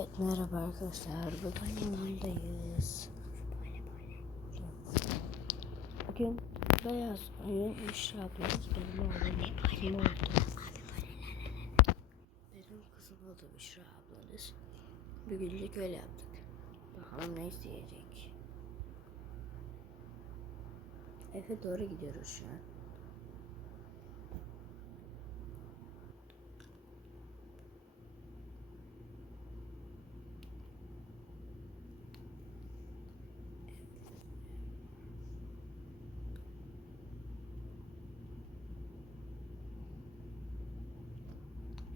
Evet merhaba arkadaşlar. Bugün yoldayız. Bugün beyaz oyun Müşra ablamız benim oğlum kızım oldu. Benim kızım oldu Müşra ablanız. Bugünlük öyle yaptık. Bakalım ne isteyecek. Eve doğru gidiyoruz şu an.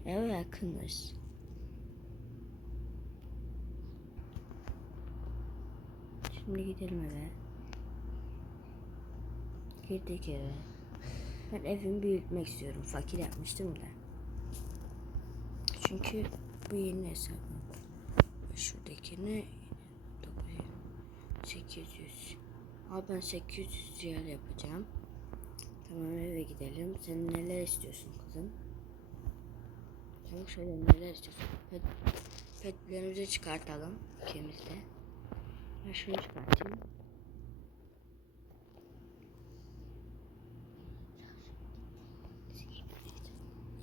Eve yakınız. Şimdi gidelim eve. Girdik eve. Ben evimi büyütmek istiyorum. Fakir yapmıştım da. Çünkü bu yeni hesabım. Şuradakini 800. Abi ben 800 riyal yapacağım. Tamam eve gidelim. Sen neler istiyorsun kızım? Çabuk söyle neler istiyorsun? Pet, petlerimizi çıkartalım ikimizde. Ben şunu çıkartayım.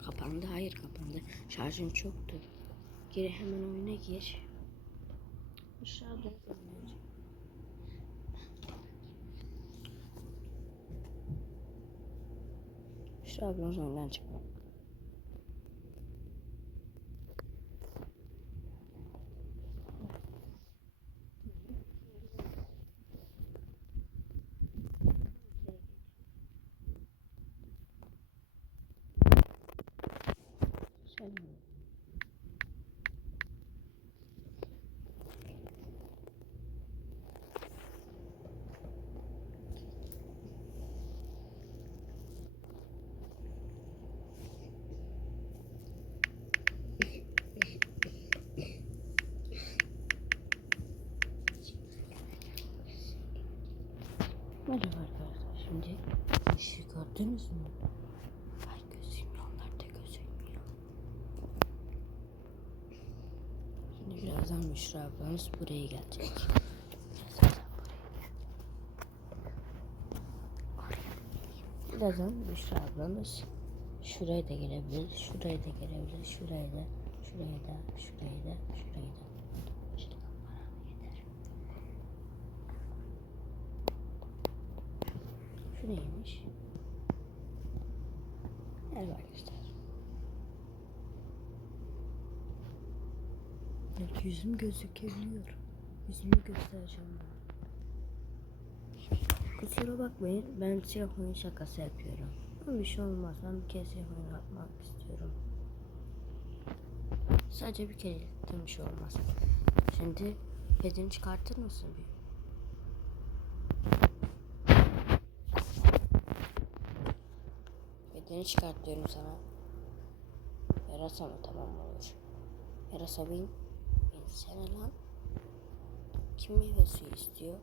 Kapandı. Hayır kapandı. Şarjım çoktu. Geri hemen oyuna gir. Aşağıda. Şu ablamız oyundan çıkma. Merhaba arkadaşlar. Şimdi ışığı gördünüz mü? Birazdan Müşra ablamız buraya gelecek. Birazdan Müşra ablamız şuraya da gelebilir, şuraya da gelebilir, şuraya da, şuraya da, şuraya da, şuraya da. Şu neymiş? Merhaba arkadaşlar. Evet, yüzüm gözükebiliyor. Yüzümü göstereceğim ben. Kusura bakmayın ben siyah oyun şakası yapıyorum. Ama bir şey olmaz. Ben bir kez siyah oyun yapmak istiyorum. Sadece bir kere yaptığım bir şey olmaz. Şimdi pedini çıkartır mısın bir? Bedeni çıkart diyorum sana. Yarasa mı tamam olur. Yarasa bin. Sene lan. Kim meyve suyu istiyor?